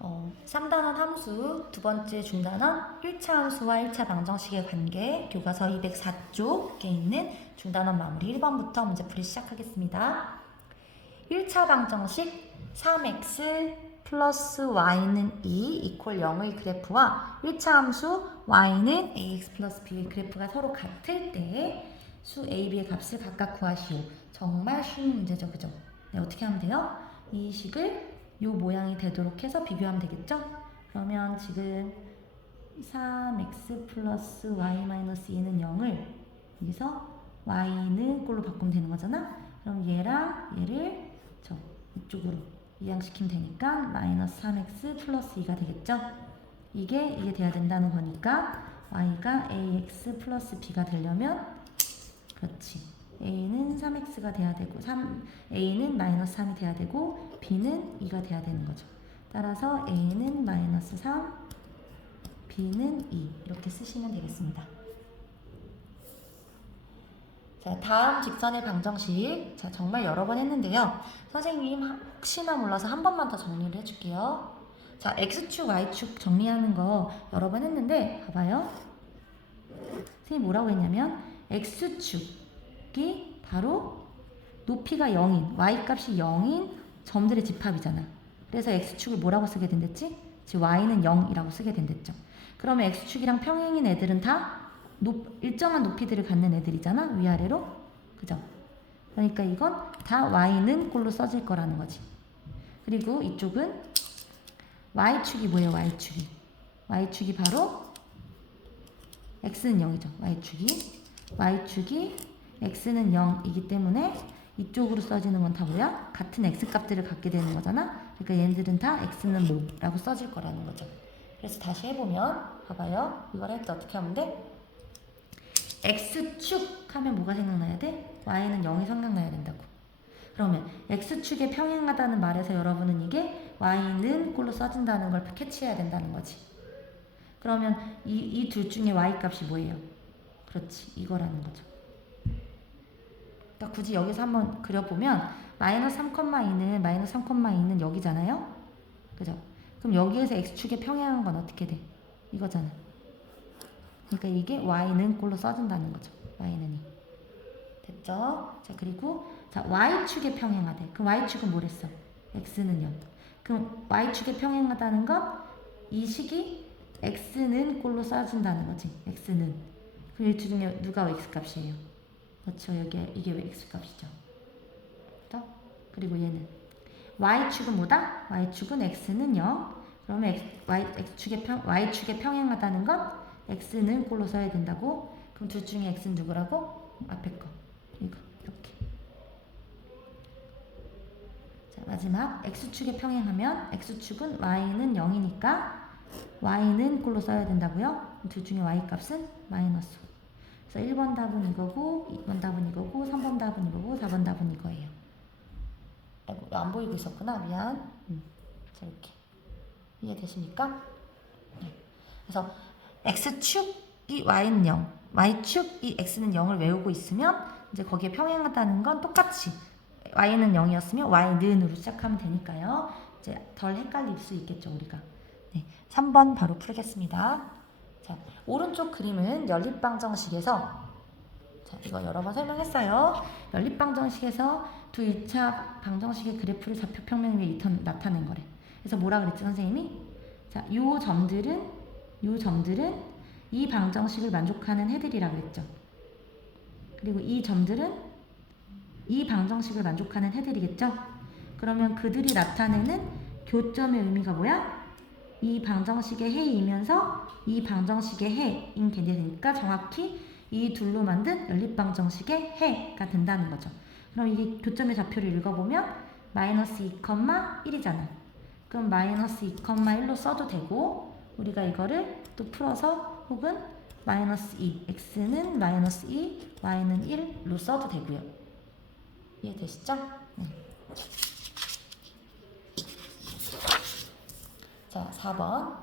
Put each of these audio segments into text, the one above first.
3단원 함수, 두 번째 중단원 1차 함수와 1차 방정식의 관계, 교과서 204쪽에 있는 중단원 마무리 1번부터 문제풀이 시작하겠습니다. 1차 방정식 3x 플러스 y는 2 이퀄 0의 그래프와 1차 함수 y는 ax 플러스 b의 그래프가 서로 같을 때 수 a, b의 값을 각각 구하시오. 정말 쉬운 문제죠, 그죠? 네, 어떻게 하면 돼요? 이 식을 요 모양이 되도록 해서 비교하면 되겠죠? 그러면 지금 3x 플러스 y 마이너스 2는 0을 여기서 y는 꼴로 바꾸면 되는 거잖아? 그럼 얘랑 얘를 이쪽으로 이항시키면 되니까 마이너스 3x 플러스 2가 되겠죠? 이게 돼야 된다는 거니까 y가 ax 플러스 b가 되려면 그렇지. a는 3x가 돼야 되고 a는 마이너스 3이 돼야 되고 b는 2가 돼야 되는 거죠. 따라서 a는 마이너스 3, b는 2 이렇게 쓰시면 되겠습니다. 자, 다음 직선의 방정식. 자, 정말 여러 번 했는데요. 선생님 혹시나 몰라서 한 번만 더 정리를 해줄게요. 자, x축, y축 정리하는 거 여러 번 했는데 봐봐요. 선생님 뭐라고 했냐면 x축이 바로 높이가 0인 y값이 0인 점들의 집합이잖아. 그래서 x축을 뭐라고 쓰게 된댔지? 즉 y는 0이라고 쓰게 된댔죠. 그러면 x축이랑 평행인 애들은 다 일정한 높이들을 갖는 애들이잖아. 위아래로. 그죠? 그러니까 이건 다 y는 꼴로 써질 거라는 거지. 그리고 이쪽은 y축이 뭐예요? y축이 바로 x는 0이죠. y축이 x는 0이기 때문에 이쪽으로 써지는 건 다 뭐야? 같은 x값들을 갖게 되는 거잖아. 그러니까 얘네들은 다 x는 뭐라고 써질 거라는 거죠. 그래서 다시 해보면 봐봐요. 이걸 할 때 어떻게 하면 돼? x축 하면 뭐가 생각나야 돼? y는 0이 생각나야 된다고. 그러면 x축에 평행하다는 말에서 여러분은 이게 y는 꼴로 써진다는 걸 캐치해야 된다는 거지. 그러면 이 둘 중에 y값이 뭐예요? 그렇지, 이거라는 거죠. 그러니까 굳이 여기서 한번 그려보면 마이너스 3,2는 여기잖아요? 그죠? 그럼 여기에서 x축에 평행한 건 어떻게 돼? 이거잖아. 그러니까 이게 y는 꼴로 써준다는 거죠. y는 2. 됐죠? 자, 그리고 자 y축에 평행하대. 그럼 y축은 뭐랬어? x는 0. 그럼 y축에 평행하다는 건 이 식이 x는 꼴로 써준다는 거지. x는. 그럼 이 둘 중에 누가 x값이에요? 그렇죠. 이게 왜 x값이죠. 그렇죠? 그리고 얘는 y축은 뭐다? y축은 x는 0. 그러면 y축에 평행하다는 건 x는 꼴로 써야 된다고. 그럼 둘 중에 x는 누구라고? 앞에 거. 이거 이렇게. 자, 마지막 x축에 평행하면 x축은 y는 0이니까 y는 꼴로 써야 된다고요. 둘 중에 y 값은 마이너스. 그래서 1번 답은 이거고 2번 답은 이거고 3번 답은 이거고 4번 답은 이거예요. 아이고, 안 보이고 있었구나. 미안. 자, 이렇게. 이해되십니까? 네. 그래서 x축이 y는 0, y축이 x는 0을 외우고 있으면 이제 거기에 평행하다는 건 똑같이 y는 0이었으면 y는으로 시작하면 되니까요. 이제 덜 헷갈릴 수 있겠죠, 우리가. 네, 3번 바로 풀겠습니다. 자, 오른쪽 그림은 연립방정식에서 자, 이거 여러 번 설명했어요. 연립방정식에서 두 1차 방정식의 그래프를 좌표 평면 위에 나타낸 거래. 그래서 뭐라 그랬지, 선생님이? 자, 요 점들은 이 방정식을 만족하는 해들이라고 했죠. 그리고 이 점들은 이 방정식을 만족하는 해들이겠죠. 그러면 그들이 나타내는 교점의 의미가 뭐야? 이 방정식의 해이면서 이 방정식의 해인 게 되니까 정확히 이 둘로 만든 연립방정식의 해가 된다는 거죠. 그럼 이게 교점의 좌표를 읽어보면 마이너스 2,1이잖아. 그럼 마이너스 2,1로 써도 되고 우리가 이거를 또 풀어서 혹은 마이너스 2, x는 마이너스 2, y는 1로 써도 되고요. 이해되시죠? 네. 자, 4번.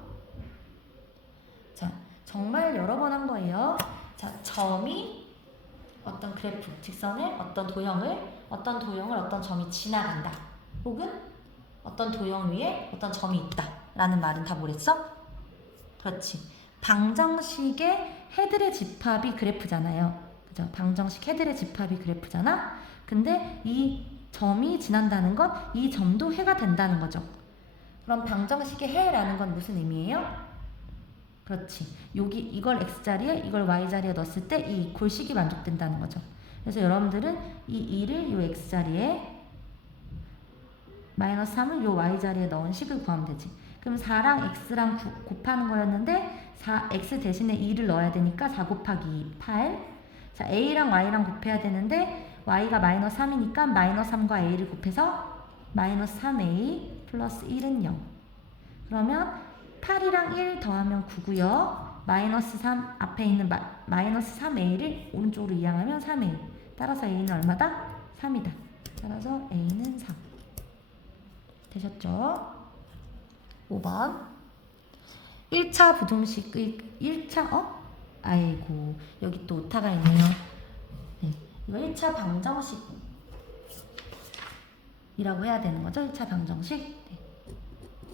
자, 정말 여러 번 한 거예요. 자, 점이 어떤 그래프, 직선의 어떤 도형을 어떤 점이 지나간다. 혹은 어떤 도형 위에 어떤 점이 있다. 라는 말은 다 뭐랬어? 그렇지. 방정식의 헤드의 집합이 그래프잖아요. 그죠? 방정식 헤드의 집합이 그래프잖아. 근데 이 점이 지난다는 건 이 점도 해가 된다는 거죠. 그럼 방정식의 해라는 건 무슨 의미예요? 그렇지. 여기 이걸 x자리에 이걸 y자리에 넣었을 때 이 골식이 만족된다는 거죠. 그래서 여러분들은 이 2를 이 x자리에 마이너스 3을 이 y자리에 넣은 식을 구하면 되지. 그럼 4랑 x랑 곱하는 거였는데 4x 대신에 2를 넣어야 되니까 4 곱하기 2, 8. 자, a랑 y랑 곱해야 되는데 y가 마이너스 3이니까 마이너스 3과 a를 곱해서 마이너스 3a 플러스 1은 0. 그러면 8이랑 1 더하면 9고요. 마이너스 3 앞에 있는 마이너스 3a를 오른쪽으로 이항하면 3a. 따라서 a는 얼마다? 3이다. 따라서 a는 3. 되셨죠? 5번 1차 부등식의 1차 아이고 여기 또 오타가 있네요. 네, 이거 1차 방정식이라고 해야 되는 거죠? 1차 방정식. 네.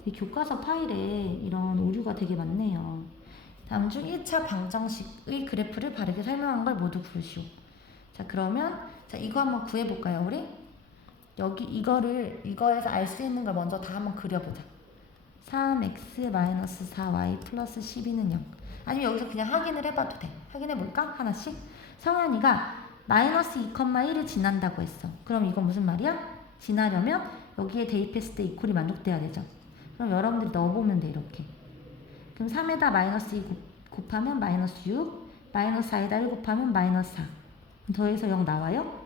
이 교과서 파일에 이런 오류가 되게 많네요. 다음 중 1차 방정식의 그래프를 바르게 설명한 걸 모두 구하시오. 자, 그러면 자 이거 한번 구해볼까요, 우리? 여기 이거에서 알 수 있는 걸 먼저 다 한번 그려보자. 3x-4y 플러스 12는 0. 아니면 여기서 그냥 확인을 해봐도 돼. 확인해볼까? 하나씩. 성현이가 마이너스 2,1을 지난다고 했어. 그럼 이건 무슨 말이야? 지나려면 여기에 대입했을 때 이퀄이 만족돼야 되죠. 그럼 여러분들이 넣어보면 돼, 이렇게. 그럼 3에다 마이너스 2 곱하면 마이너스 6, 마이너스 4에다 1 곱하면 마이너스 4. 더해서 0 나와요?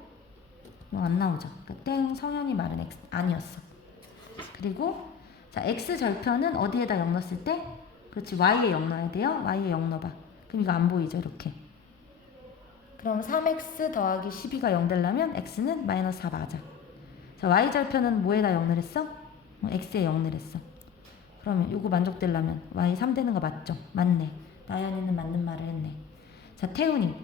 0 안 나오죠. 그러니까 땡, 성현이 말은 X 아니었어. 그리고 자, X 절편은 어디에다 0 넣었을 때? 그렇지, Y에 0 넣어야 돼요. Y에 0 넣어봐. 그럼 이거 안 보이죠, 이렇게. 그럼 3X 더하기 12가 0 되려면 X는 마이너스 4 맞아. 자, Y 절편은 뭐에다 0을 했어? X에 0을 했어. 그러면 요거 만족되려면 Y 3 되는 거 맞죠? 맞네. 나연이는 맞는 말을 했네. 자, 태훈이는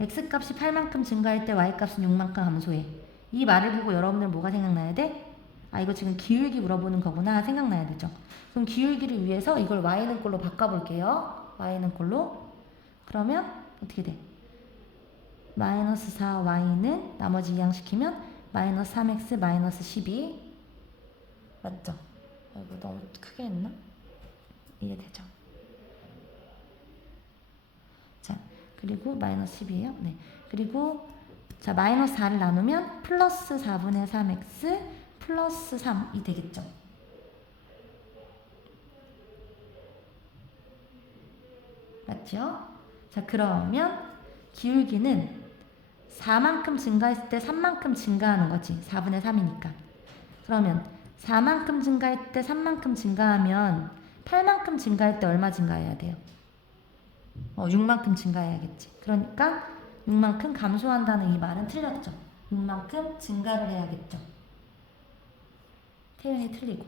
X값이 8만큼 증가할 때 Y값은 6만큼 감소해. 이 말을 보고 여러분들 뭐가 생각나야 돼? 아, 이거 지금 기울기 물어보는 거구나 생각나야 되죠. 그럼 기울기를 위해서 이걸 Y는 꼴로 바꿔볼게요. Y는 꼴로. 그러면 어떻게 돼? 마이너스 4Y는 나머지 이항시키면 마이너스 3X 마이너스 12 맞죠? 이거 너무 크게 했나? 이해되죠? 자, 그리고 마이너스 10이에요. 네. 그리고 자, 마이너스 4를 나누면 플러스 4분의 3x 플러스 3이 되겠죠. 맞죠? 자, 그러면 기울기는 4만큼 증가했을 때 3만큼 증가하는 거지. 4분의 3이니까. 그러면 4만큼 증가할 때 3만큼 증가하면 8만큼 증가할 때 얼마 증가해야 돼요? 6만큼 증가해야겠지. 그러니까 6만큼 감소한다는 이 말은 틀렸죠. 6만큼 증가를 해야겠죠. 태연이 틀리고.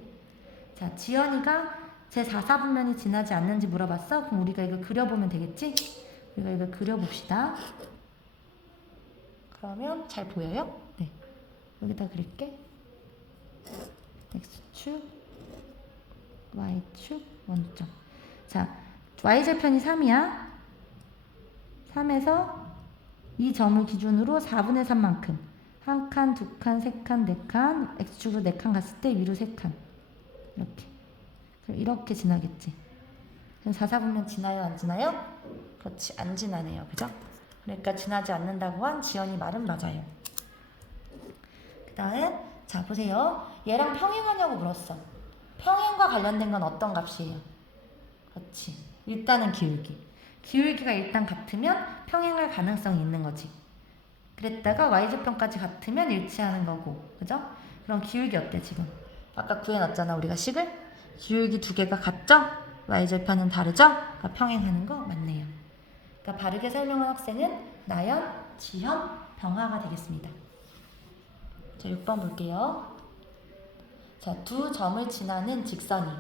자, 지연이가 제 4사분면이 지나지 않는지 물어봤어? 그럼 우리가 이거 그려보면 되겠지? 우리가 이거 그려봅시다. 그러면 잘 보여요? 네. 여기다 그릴게. X축, Y축, 원점. 자, Y절편이 3이야. 3에서 이 점을 기준으로 4분의 3만큼. 한 칸, 두 칸, 세 칸, 네 칸. X축으로 4칸 갔을 때 위로 3칸. 이렇게. 이렇게 지나겠지. 그럼 4사분면 지나요? 안 지나요? 그렇지. 안 지나네요. 그죠? 그러니까 지나지 않는다고 한 지연이 말은 맞아요. 그 다음 자 보세요. 얘랑 평행하냐고 물었어. 평행과 관련된 건 어떤 값이에요? 그렇지. 일단은 기울기. 기울기가 일단 같으면 평행할 가능성이 있는 거지. 그랬다가 y절편까지 같으면 일치하는 거고. 그죠? 그럼 기울기 어때 지금? 아까 구해놨잖아 우리가 식을. 기울기 두 개가 같죠? y절편은 다르죠? 그러니까 평행하는 거 맞네요. 그러니까 바르게 설명한 학생은 나연, 지현, 병하가 되겠습니다. 자, 6번 볼게요. 자, 두 점을 지나는 직선이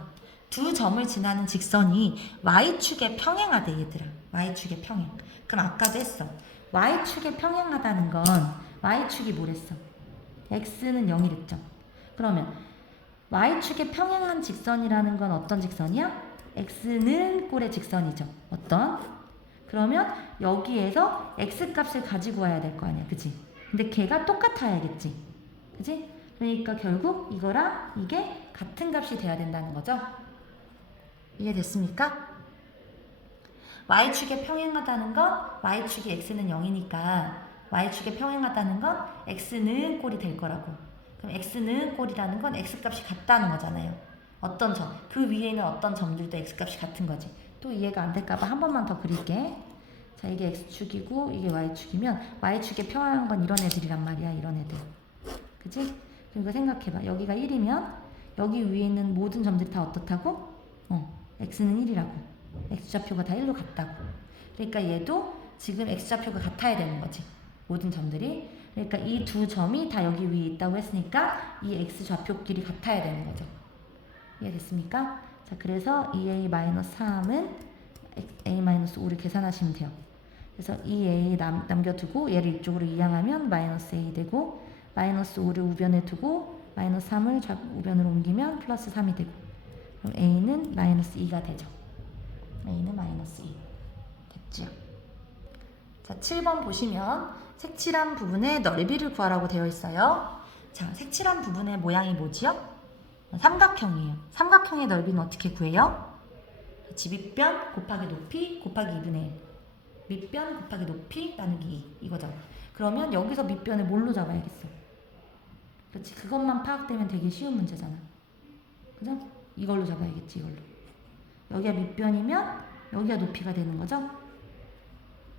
y축에 평행하대 얘들아. y축에 평행. 그럼 아까도 했어. y축에 평행하다는 건 y축이 뭐랬어? x는 0이랬죠. 그러면 y축에 평행한 직선이라는 건 어떤 직선이야? x는 꼴의 직선이죠. 어떤? 그러면 여기에서 x값을 가지고 와야 될 거 아니야. 그치? 근데 걔가 똑같아야겠지. 그치? 그러니까 결국 이거랑 이게 같은 값이 돼야 된다는 거죠. 이해됐습니까? y축에 평행하다는 건 y축이 x는 0이니까 y축에 평행하다는 건 x는 꼴이 될 거라고. 그럼 x는 꼴이라는 건 x값이 같다는 거잖아요. 어떤 점, 그 위에 있는 어떤 점들도 x값이 같은 거지. 또 이해가 안 될까봐 한 번만 더 그릴게. 자, 이게 x축이고 이게 y축이면 y축에 평행한 건 이런 애들이란 말이야. 이런 애들. 그치? 그리고 생각해봐. 여기가 1이면 여기 위에 있는 모든 점들이 다 어떻다고? x는 1이라고. x좌표가 다 1로 같다고. 그러니까 얘도 지금 x좌표가 같아야 되는 거지. 모든 점들이. 그러니까 이 두 점이 다 여기 위에 있다고 했으니까 이 x좌표끼리 같아야 되는 거죠. 이해됐습니까? 자, 그래서 2a-3은 a-5를 계산하시면 돼요. 그래서 2a 남겨두고 얘를 이쪽으로 이항하면 -a 되고 -5를 우변에 두고 -3을 우변으로 옮기면 +3이 되고 그럼 a는 -2가 되죠. a는 -2 됐죠? 자, 7번 보시면 색칠한 부분의 넓이를 구하라고 되어 있어요. 자, 색칠한 부분의 모양이 뭐지요? 삼각형이에요. 삼각형의 넓이는 어떻게 구해요? 밑변 곱하기 높이 곱하기 2분의 1. 밑변 곱하기 높이 나누기 2 이거죠. 그러면 여기서 밑변을 뭘로 잡아야겠어? 그렇지. 그것만 파악되면 되게 쉬운 문제잖아. 그죠? 이걸로 잡아야겠지. 이걸로. 여기가 밑변이면 여기가 높이가 되는 거죠?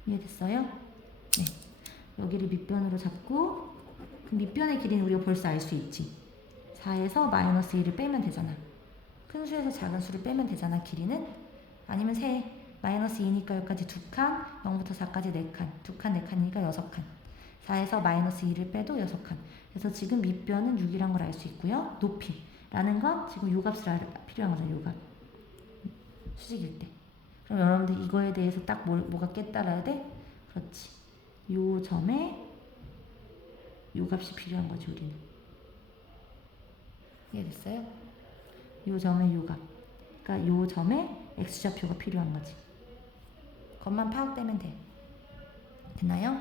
이해됐어요? 네. 여기를 밑변으로 잡고 그 밑변의 길이는 우리가 벌써 알 수 있지. 4에서 -1을 빼면 되잖아. 큰 수에서 작은 수를 빼면 되잖아. 길이는. 아니면 -2니까 여기까지 2칸, 0부터 4까지 4칸, 2칸, 4칸이니까 6칸. 4에서 -2를 빼도 6칸. 그래서 지금 밑변은 6이란 걸 알 수 있고요. 높이라는 건 지금 요 값을 필요한 거죠. 요 값. 수직일 때. 그럼 여러분들 이거에 대해서 딱 뭐가 깨달아야 돼? 그렇지. 요 점에 요 값이 필요한 거지 우리는. 이해됐어요? 요 점에 요 값. 그러니까 요 점에 x좌표가 필요한 거지. 그것만 파악되면 돼. 됐나요?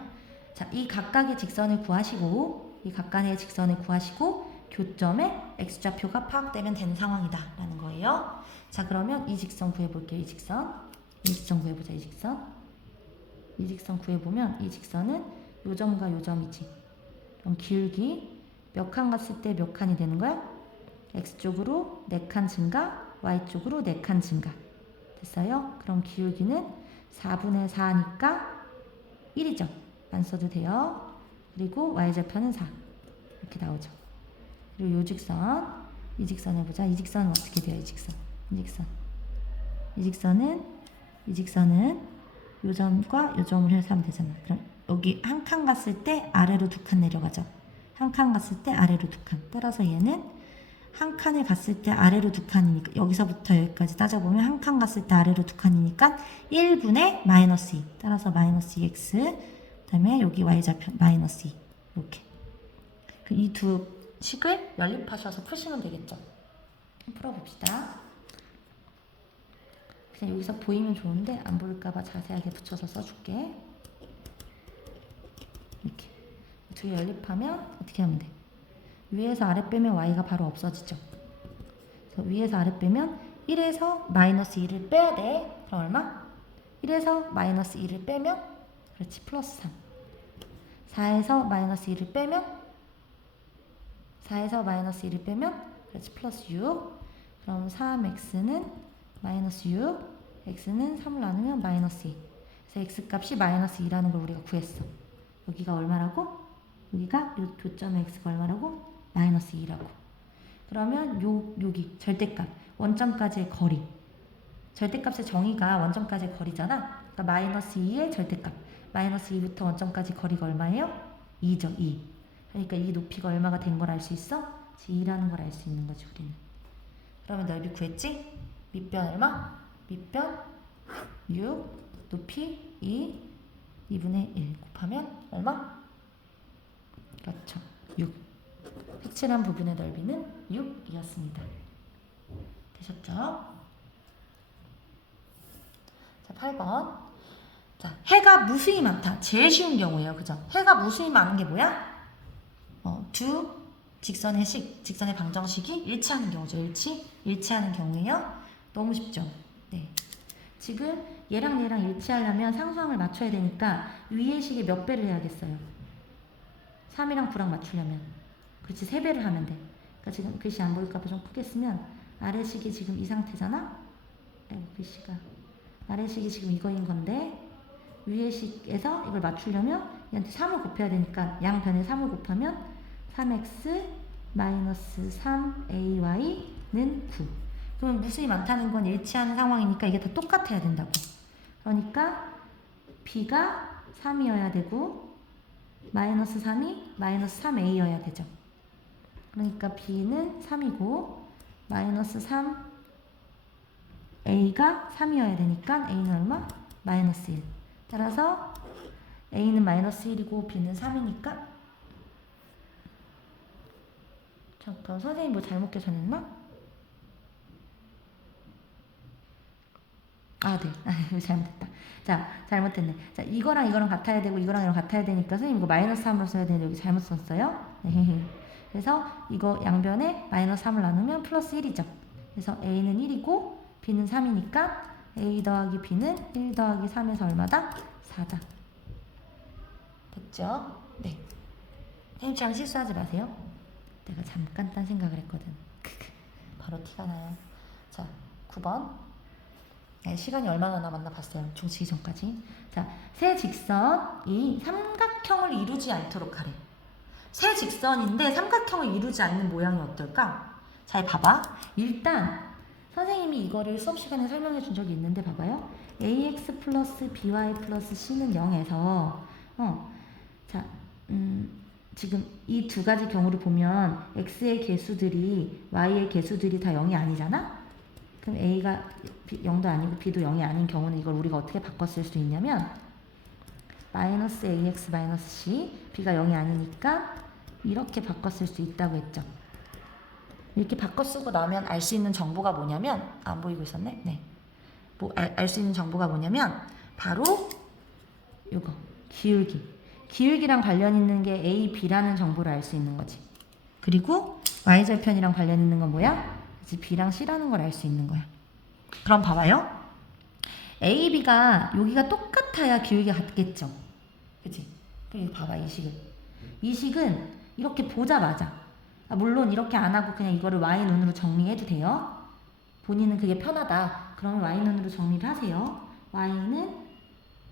자, 이 각각의 직선을 구하시고 이 각각의 직선을 구하시고 교점에 x좌표가 파악되면 되는 상황이다 라는 거예요. 자, 그러면 이 직선 구해볼게요. 이 직선 구해보자. 이 직선 구해보면 이 직선은 요 점과 요 점이지. 그럼 기울기 몇 칸 갔을 때 몇 칸이 되는 거야? x쪽으로 4칸 증가, y쪽으로 4칸 증가. 됐어요? 그럼 기울기는 4분의 4니까 1이죠. 안 써도 돼요. 그리고 y좌표는 4. 이렇게 나오죠. 그리고 이 직선 해보자. 이 직선은 어떻게 돼요? 이 직선은 요 점과 요 점을 해서 하면 되잖아. 그럼 여기 한 칸 갔을 때 아래로 2칸 내려가죠. 한 칸 갔을 때 아래로 2칸. 따라서 얘는 한 칸을 갔을 때 아래로 2칸이니까 여기서부터 여기까지 따져보면 한 칸 갔을 때 아래로 2칸이니까 1분의 -2. 따라서 -2x 그 다음에 여기 y좌표 -2 이렇게. 이 두 식을 연립하셔서 푸시면 되겠죠. 풀어봅시다. 그냥 여기서 보이면 좋은데 안 보일까봐 자세하게 붙여서 써줄게. 이렇게 두 개 연립하면 어떻게 하면 돼? 위에서 아래 빼면 y가 바로 없어지죠. 그래서 위에서 아래 빼면 1에서 -2를 빼야 돼. 그럼 얼마? 1에서 -2를 빼면 그렇지 플러스 3. 4에서 -2를 빼면 4에서 -2를 빼면 그렇지 플러스 6. 그럼 3x는 -6, x는 3을 나누면 -2. 그래서 x값이 -2라는 걸 우리가 구했어. 여기가 얼마라고? 여기가 요 교점의 x가 얼마라고? -2라고. 그러면 여기 절대값, 원점까지의 거리. 절대값의 정의가 원점까지의 거리잖아. 그러니까 -2의 절대값. -2부터 원점까지 거리가 얼마예요? 2죠, 2. 그러니까 이 높이가 얼마가 된 걸 알 수 있어? 2라는 걸 알 수 있는 거지, 우리는. 그러면 넓이 구했지? 밑변 얼마? 밑변 6, 높이 2분의 1 곱하면 얼마? 그렇죠, 6. 색칠한 부분의 넓이는 6이었습니다. 되셨죠? 자, 8번. 자, 해가 무수히 많다. 제일 쉬운 경우예요. 그죠? 해가 무수히 많은 게 뭐야? 두 직선의 직선의 방정식이 일치하는 경우죠. 일치하는 경우예요. 너무 쉽죠? 네. 지금 얘랑 일치하려면 상수항을 맞춰야 되니까 위의 식의 몇 배를 해야겠어요? 3이랑 9랑 맞추려면. 그렇지, 3배를 하면 돼. 그러니까 지금 글씨 안 보일까봐 좀 크게 쓰면 아래 식이 지금 이 상태잖아? 아이고, 글씨가. 아래 식이 지금 이거인 건데 위의 식에서 이걸 맞추려면 얘한테 3을 곱해야 되니까 양변에 3을 곱하면 3x 마이너스 3ay는 9. 그러면 무수히 많다는 건 일치하는 상황이니까 이게 다 똑같아야 된다고. 그러니까 b가 3이어야 되고 마이너스 3이 마이너스 3a여야 되죠. 그러니까 b는 3이고 마이너스 3a가 3이어야 되니까 a는 얼마? 마이너스 1. 따라서 a는 마이너스 1이고 b는 3이니까 잠깐 선생님 뭐 잘못 계산했나? 아, 네. 잘못했다. 자, 잘못했네. 자, 이거랑 같아야 되고 이거랑 같아야 되니까 선생님 이거 마이너스 3으로 써야 되는데 여기 잘못 썼어요. 그래서 이거 양변에 마이너스 3을 나누면 플러스 1이죠. 그래서 a는 1이고 b는 3이니까 a 더하기 b는 1 더하기 3에서 얼마다? 4다. 됐죠? 네. 선생님처럼 실수하지 마세요. 내가 잠깐 딴 생각을 했거든. 바로 티가 나요. 자, 9번. 네, 시간이 얼마나 남았나 봤어요. 종치기 전까지. 자, 세 직선이 삼각형을 이루지 않도록 하래. 세 직선인데 삼각형을 이루지 않는 모양이 어떨까? 잘 봐봐. 일단 선생님이 이거를 수업 시간에 설명해 준 적이 있는데 봐봐요. ax 플러스 by 플러스 c는 0에서 자, 지금 이 두 가지 경우를 보면 x의 개수들이 y의 개수들이 다 0이 아니잖아? 그럼 a가 0도 아니고 b도 0이 아닌 경우는 이걸 우리가 어떻게 바꿔 쓸 수 있냐면 마이너스 ax 마이너스 c b가 0이 아니니까 이렇게 바꿔 쓸 수 있다고 했죠. 이렇게 바꿔 쓰고 나면 알 수 있는 정보가 뭐냐면 안 보이고 있었네? 네. 뭐 알 수 있는 정보가 뭐냐면 바로 이거 기울기랑 관련 있는 게 a, b라는 정보를 알 수 있는 거지. 그리고 y절편이랑 관련 있는 건 뭐야? 이제 b랑 c라는 걸 알 수 있는 거야. 그럼 봐봐요. a, b가 여기가 똑같아야 기울기가 같겠죠. 그치? 그럼 봐봐, 이 식은 이렇게 보자마자 물론 이렇게 안 하고 그냥 이거를 y눈으로 정리해도 돼요. 본인은 그게 편하다. 그러면 y눈으로 정리를 하세요. y는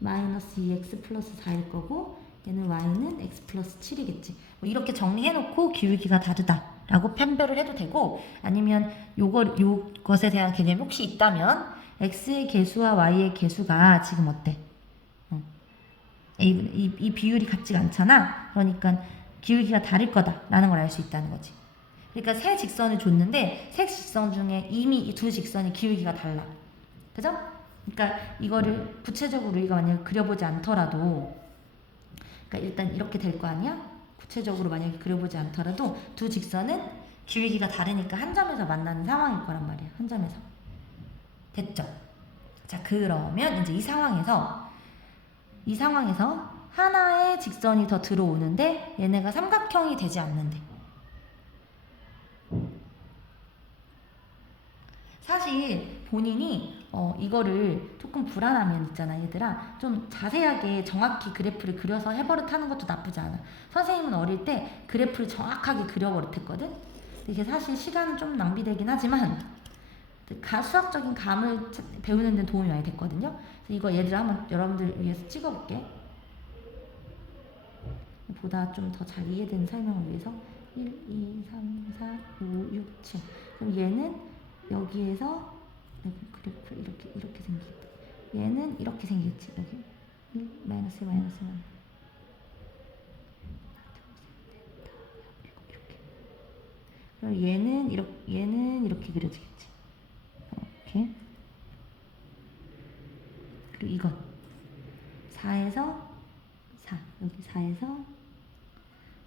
마이너스 2x 플러스 4일 거고 얘는 y는 x 플러스 7이겠지. 뭐 이렇게 정리해놓고 기울기가 다르다라고 판별을 해도 되고 아니면 요것에 대한 개념이 혹시 있다면 x의 개수와 y의 개수가 지금 어때? 이 비율이 같지가 않잖아. 그러니까 기울기가 다를 거다라는 걸 알 수 있다는 거지. 그러니까 세 직선을 줬는데 세 직선 중에 이미 이 두 직선이 기울기가 달라. 그죠? 그러니까 이거를 구체적으로 우리가 만약에 그려보지 않더라도 그러니까 일단 이렇게 될 거 아니야? 구체적으로 만약에 그려보지 않더라도 두 직선은 기울기가 다르니까 한 점에서 만나는 상황일 거란 말이야. 한 점에서. 됐죠? 자, 그러면 이제 이 상황에서 하나의 직선이 더 들어오는데 얘네가 삼각형이 되지 않는데. 사실 본인이 이거를 조금 불안하면 있잖아, 얘들아. 좀 자세하게 정확히 그래프를 그려서 해버릇하는 것도 나쁘지 않아. 선생님은 어릴 때 그래프를 정확하게 그려버릇했거든. 근데 이게 사실 시간은 좀 낭비되긴 하지만 수학적인 감을 배우는 데 도움이 많이 됐거든요. 그래서 이거 얘들아 한번 여러분들 위해서 찍어볼게. 보다 좀 더 잘 이해되는 설명을 위해서 1, 2, 3, 4, 5, 6, 7. 그럼 얘는 여기에서 그래프 이렇게 생기겠다. 얘는 이렇게 생기겠지. 여기 1, 마이너스 마이너스 마이너스. 이렇게. 그럼 얘는 이렇게 그려지겠지. 이렇게. 그리고 이건 4에서 4 여기 4에서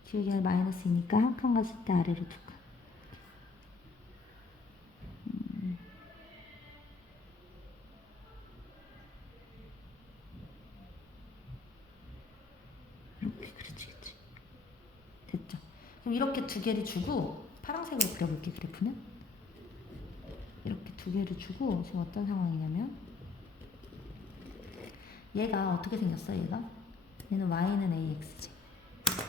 기울기가 마이너스 2니까 한 칸 갔을 때 아래로 두 칸. 이렇게 그렇지. 됐죠? 그럼 이렇게 두 개를 주고 파란색으로 그려볼게. 그래프는 이렇게 두 개를 주고 지금 어떤 상황이냐면 얘가 어떻게 생겼어? 얘는 y는 ax지.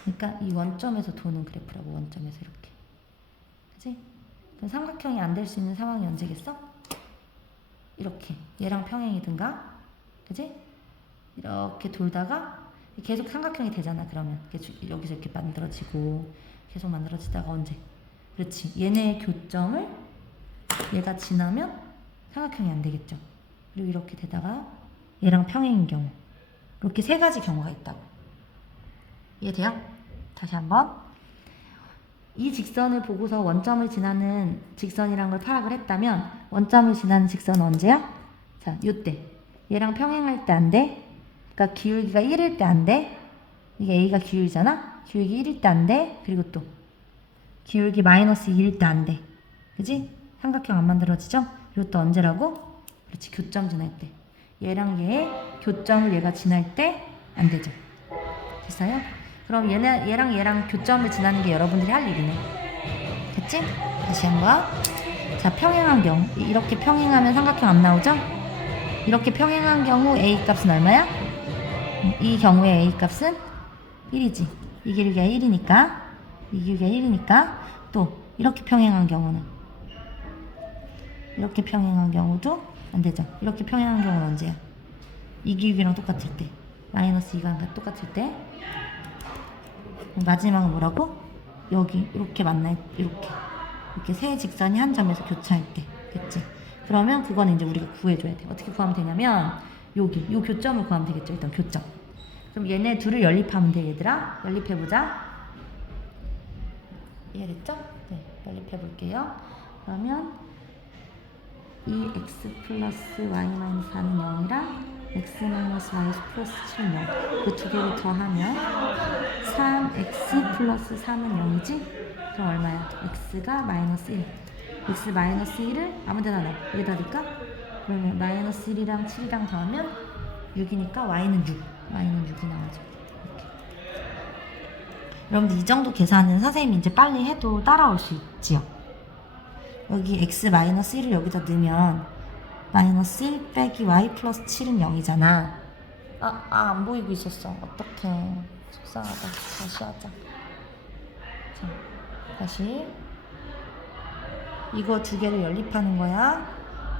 그러니까 이 원점에서 도는 그래프라고. 원점에서 이렇게. 그치? 그럼 삼각형이 안 될 수 있는 상황이 언제겠어? 이렇게 얘랑 평행이든가, 그치? 이렇게 돌다가 계속 삼각형이 되잖아. 그러면 여기서 이렇게 만들어지고 계속 만들어지다가 언제? 그렇지. 얘네의 교점을 얘가 지나면 삼각형이 안 되겠죠. 그리고 이렇게 되다가 얘랑 평행인 경우. 이렇게 세 가지 경우가 있다고. 이해돼요? 다시 한번. 이 직선을 보고서 원점을 지나는 직선이란 걸 파악을 했다면 원점을 지나는 직선은 언제야? 자, 요때. 얘랑 평행할 때 안 돼. 그러니까 기울기가 1일 때 안 돼. 이게 A가 기울기잖아. 기울기 1일 때 안 돼. 그리고 또 기울기 마이너스 2일 때 안 돼. 그지? 삼각형 안 만들어지죠? 이것도 언제라고? 그렇지. 교점 지날 때. 얘랑 얘의 교점을 얘가 지날 때 안 되죠. 됐어요? 그럼 얘랑 교점을 지나는 게 여러분들이 할 일이네. 됐지? 다시 한번. 자, 평행한 경우. 이렇게 평행하면 삼각형 안 나오죠? 이렇게 평행한 경우 A 값은 얼마야? 이 경우에 A 값은 1이지. 이 길이가 1이니까. 이 길이가 1이니까. 또 이렇게 평행한 경우는 이렇게 평행한 경우도 안 되죠. 이렇게 평행한 경우는 언제야? 이 기울기랑 똑같을 때. 마이너스 2가 똑같을 때. 마지막은 뭐라고? 여기 이렇게 만날 이렇게 세 직선이 한 점에서 교차할 때. 그치? 그러면 그거는 이제 우리가 구해줘야 돼. 어떻게 구하면 되냐면 여기 요 교점을 구하면 되겠죠. 일단 교점. 그럼 얘네 둘을 연립하면 돼. 얘들아 연립해보자. 이해됐죠? 네, 연립해볼게요. 그러면 이 x 플러스 y 마이너스 4는 0이랑 x 마이너스 y 플러스 7은 0. 그 두 개를 더하면 3x 플러스 3은 0이지? 그럼 얼마야? x가 마이너스 1. x 마이너스 1을 아무 데나 넣어. 여기다 넣을까? 그러면 마이너스 1이랑 7이랑 더하면 6이니까 y는 6. y는 6이 나오죠. 이렇게. 여러분들 이 정도 계산은 선생님이 이제 빨리 해도 따라올 수 있지요. 여기 x 마이너스 1을 여기다 넣으면 마이너스 1 빼기 y 플러스 7은 0이잖아. 안 보이고 있었어. 어떡해. 속상하다. 다시 하자. 자, 다시. 이거 두 개를 연립하는 거야.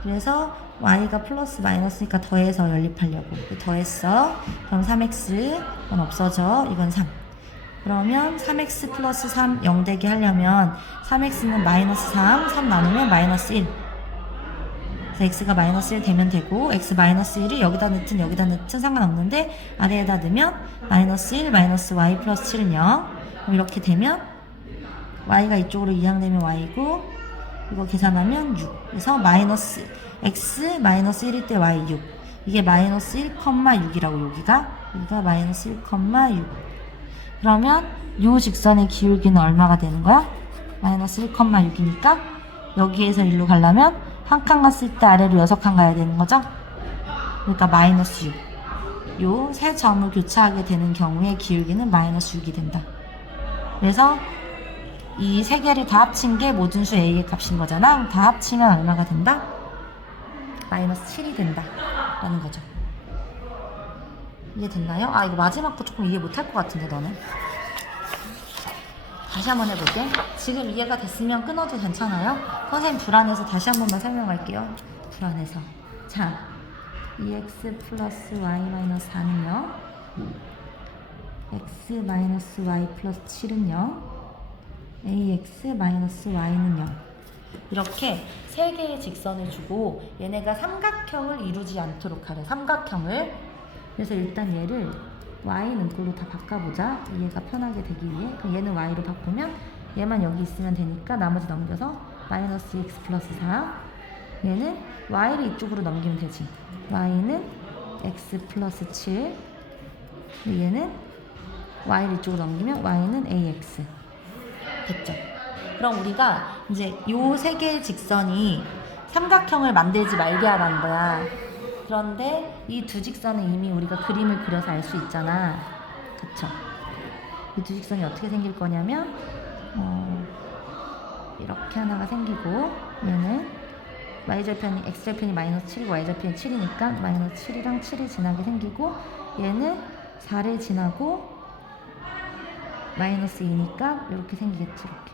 그래서 y가 플러스 마이너스니까 더해서 연립하려고. 더했어. 그럼 3x. 이건 없어져. 이건 3. 그러면 3x 플러스 3 0 되게 하려면 3x는 마이너스 3 나누면 마이너스 1. 그래서 x가 마이너스 1 되면 되고 x 마이너스 1을 여기다 넣든 상관없는데 아래에다 넣으면 마이너스 1 마이너스 y 플러스 7은 0. 그럼 이렇게 되면 y가 이쪽으로 이항되면 y고 이거 계산하면 6. 그래서 마이너스 x 마이너스 1일 때 y 6. 이게 마이너스 1,6이라고 여기가 마이너스 1,6. 그러면 요 직선의 기울기는 얼마가 되는 거야? 마이너스 1,6이니까 여기에서 일로 가려면 한 칸 갔을 때 아래로 6칸 가야 되는 거죠? 그러니까 마이너스 6. 요 세 점을 교차하게 되는 경우에 기울기는 마이너스 6이 된다. 그래서 이 세 개를 다 합친 게 모든수 A의 값인 거잖아. 다 합치면 얼마가 된다? 마이너스 7이 된다 라는 거죠. 이해됐나요? 이거 마지막 거 조금 이해 못할 것 같은데 너는? 다시 한번 해볼게. 지금 이해가 됐으면 끊어도 괜찮아요? 선생님 불안해서 다시 한 번만 설명할게요. 불안해서. 자, 2x 플러스 y 마이너스 4는 0. x 마이너스 y 플러스 7은 0. ax 마이너스 y는 0. 이렇게 세 개의 직선을 주고 얘네가 삼각형을 이루지 않도록 하래. 삼각형을. 그래서 일단 얘를 y는 그걸로 다 바꿔보자. 얘가 편하게 되기 위해. 그럼 얘는 y로 바꾸면 얘만 여기 있으면 되니까 나머지 넘겨서 마이너스 x 플러스 4. 얘는 y를 이쪽으로 넘기면 되지. y는 x 플러스 7. 얘는 y를 이쪽으로 넘기면 y는 ax 됐죠? 그럼 우리가 이제 요 세 개의 직선이 삼각형을 만들지 말게 하라는 거야. 그런데 이 두 직선은 이미 우리가 그림을 그려서 알 수 있잖아. 그쵸? 이 두 직선이 어떻게 생길 거냐면 이렇게 하나가 생기고 얘는 y절편이 x절편이 마이너스 7이고 y절편이 7이니까 마이너스 7이랑 7이 지나게 생기고 얘는 4를 지나고 마이너스 2니까 이렇게 생기겠지. 이렇게.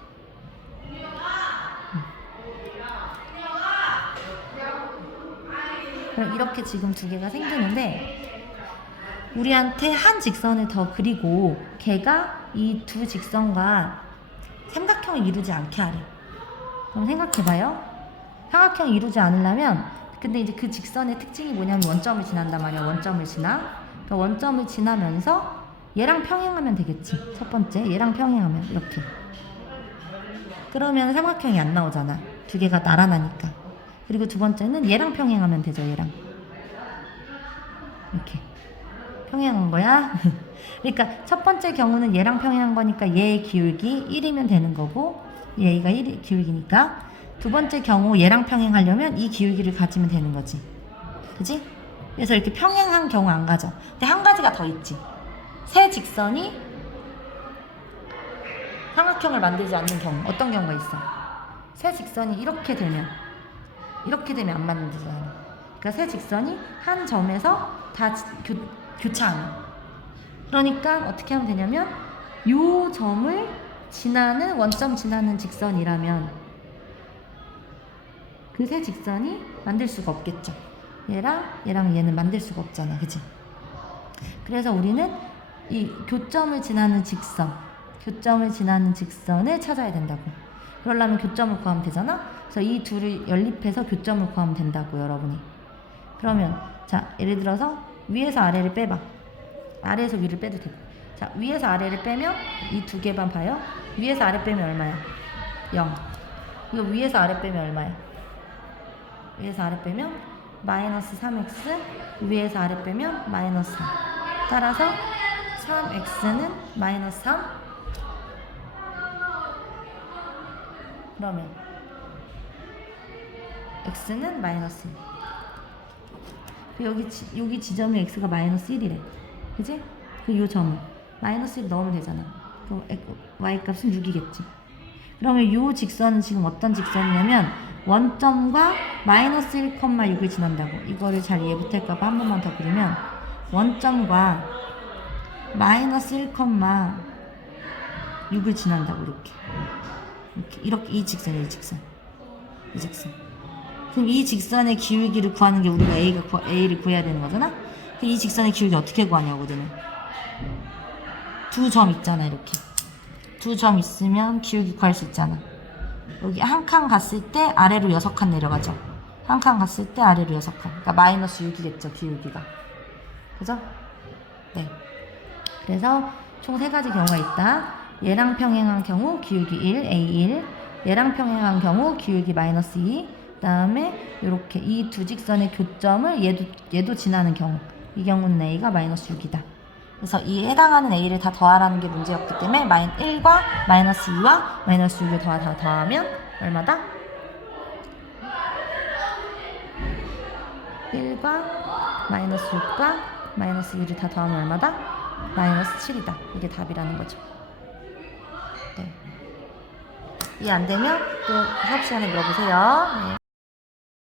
그럼 이렇게 지금 두 개가 생기는데 우리한테 한 직선을 더 그리고 걔가 이 두 직선과 삼각형을 이루지 않게 하래. 그럼 생각해봐요. 삼각형을 이루지 않으려면 근데 이제 그 직선의 특징이 뭐냐면 원점을 지난단 말이야. 원점을 지나. 그러니까 원점을 지나면서 얘랑 평행하면 되겠지. 첫 번째 얘랑 평행하면 이렇게. 그러면 삼각형이 안 나오잖아. 두 개가 나란하니까. 그리고 두 번째는 얘랑 평행하면 되죠. 얘랑 이렇게 평행한 거야. 그러니까 첫 번째 경우는 얘랑 평행한 거니까 얘의 기울기 1이면 되는 거고 얘가 1 기울기니까 두 번째 경우 얘랑 평행하려면 이 기울기를 가지면 되는 거지. 그지? 그래서 이렇게 평행한 경우 안 가져. 근데 한 가지가 더 있지. 세 직선이 삼각형을 만들지 않는 경우. 어떤 경우가 있어? 세 직선이 이렇게 되면 안 만들잖아. 그러니까 세 직선이 한 점에서 다 교차하는. 그러니까 어떻게 하면 되냐면 요 점을 지나는 원점 지나는 직선이라면 그 세 직선이 만들 수가 없겠죠. 얘랑 얘는 만들 수가 없잖아. 그치? 그래서 우리는 이 교점을 지나는 직선을 찾아야 된다고. 그러려면 교점을 구하면 되잖아. 그래서 이 둘을 연립해서 교점을 구하면 된다고 여러분이. 그러면 자 예를 들어서 위에서 아래를 빼봐. 아래에서 위를 빼도 되고. 자 위에서 아래를 빼면 이 두 개만 봐요. 위에서 아래 빼면 얼마야? 0. 이거 위에서 아래 빼면 얼마야? 위에서 아래 빼면 마이너스 3x, 위에서 아래 빼면 마이너스 3. 따라서 3x는 마이너스 3. 그러면 x는 마이너스 1. 여기 지점이 x가 마이너스 1이래. 그지? 요 점을 마이너스 1 넣으면 되잖아. 그럼 y 값은 6이겠지. 그러면 요 직선은 지금 어떤 직선이냐면 원점과 마이너스 1,6을 지난다고. 이거를 잘 이해 못할까봐 한 번만 더 그리면 원점과 마이너스 1,6을 지난다고. 이렇게 이 직선. 그럼 이 직선의 기울기를 구하는 게 우리가 A를 구해야 되는 거잖아? 이 직선의 기울기 어떻게 구하냐거든요. 두 점 있잖아. 이렇게 두 점 있으면 기울기 구할 수 있잖아. 여기 한 칸 갔을 때 아래로 6칸 내려가죠. 한 칸 갔을 때 아래로 6칸. 그러니까 마이너스 6이겠죠. 기울기가. 그죠? 네. 그래서 총 3가지 경우가 있다. 얘랑 평행한 경우 기울기 1, A1. 얘랑 평행한 경우 기울기 마이너스 2. 그 다음에 이렇게 이 두 직선의 교점을 얘도 지나는 경우. 이 경우는 A가 마이너스 6이다. 그래서 이 해당하는 A를 다 더하라는 게 문제였기 때문에 1과 마이너스 2와 마이너스 6을 더하면 얼마다? 1과 마이너스 6과 마이너스 2를 다 더하면 얼마다? 마이너스 7이다. 이게 답이라는 거죠. 네. 이해 안 되면 또 수업 시간에 물어보세요. 네.